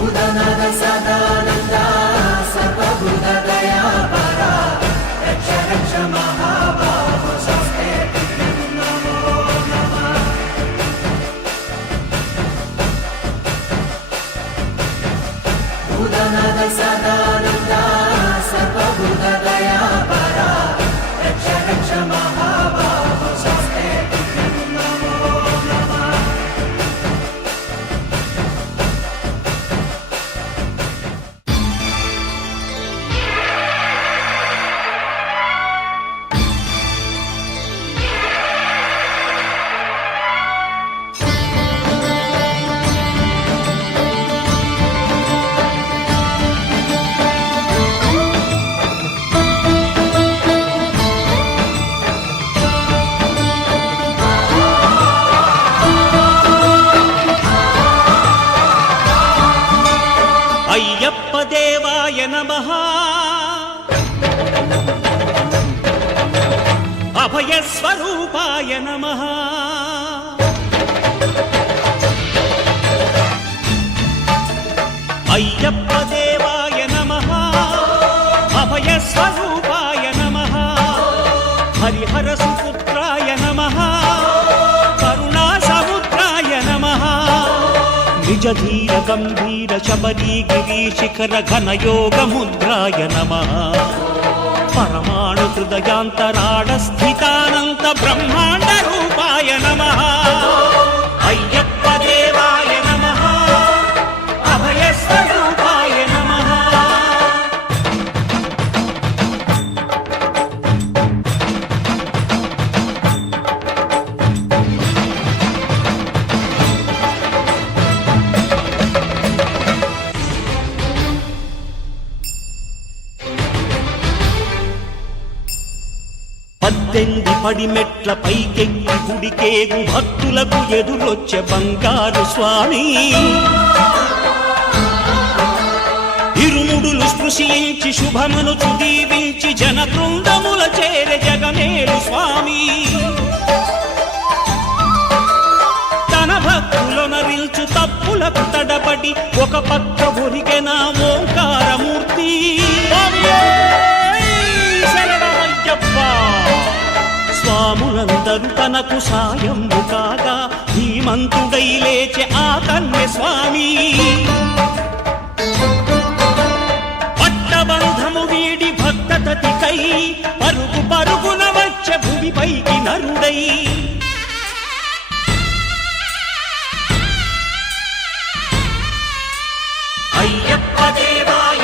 భూతనాథ సదానంద సర్వభూత దయాపరా రక్ష రక్ష మహాబాహో స్వస్తే నమో నమః. భూతనాథ సదానంద సర్వభూత దయాపరా రక్ష రక్ష మహాబాహో స్వస్తే నమో నమః. అయ్యప్ప దేవాయ నమః. అభయస్వరూపాయ నమః. అయ్యప్ప దేవాయ నమః. అభయస్వరూపాయ నమః. హరిహర సుపుత్రాయ నమః. కరుణా సముద్రాయ నమః. నిజ ధీర గంభీర శబరీ గిరీ శిఖర ఘన యోగ ముద్రాయ నమః. పరమాణు హృదయాంతరాళ స్థితానంత బ్రహ్మాండ రూపాయ నమః. అయ్యప్ప దేవాయ నమః. అభయస్వరూపాయ నమః. పద్దెంది పడిమెట్ల పైకెక్కి గుడికేగు భక్తులకు ఎదురొచ్చే బంగారు స్వామి. ఇరుముడులు స్పృశించి శుభమును దీవించి జన బృందముల చేరే జగమేలు స్వామి. తన భక్తులొనరిల్చు తప్పులకు తడబడి ఒక పక్క ఒరిగెన ఓంకారమూర్తి. స్వాములందరూ తనకు సాయము కాగా ధీమంతుడై లేచే ఆ కన్య స్వామి. పట్టబంధము వీడి భక్తతతికై పరుగు పరుగున వచ్చే భూమిపైకి నరుడై. అయ్యప్ప దేవాయ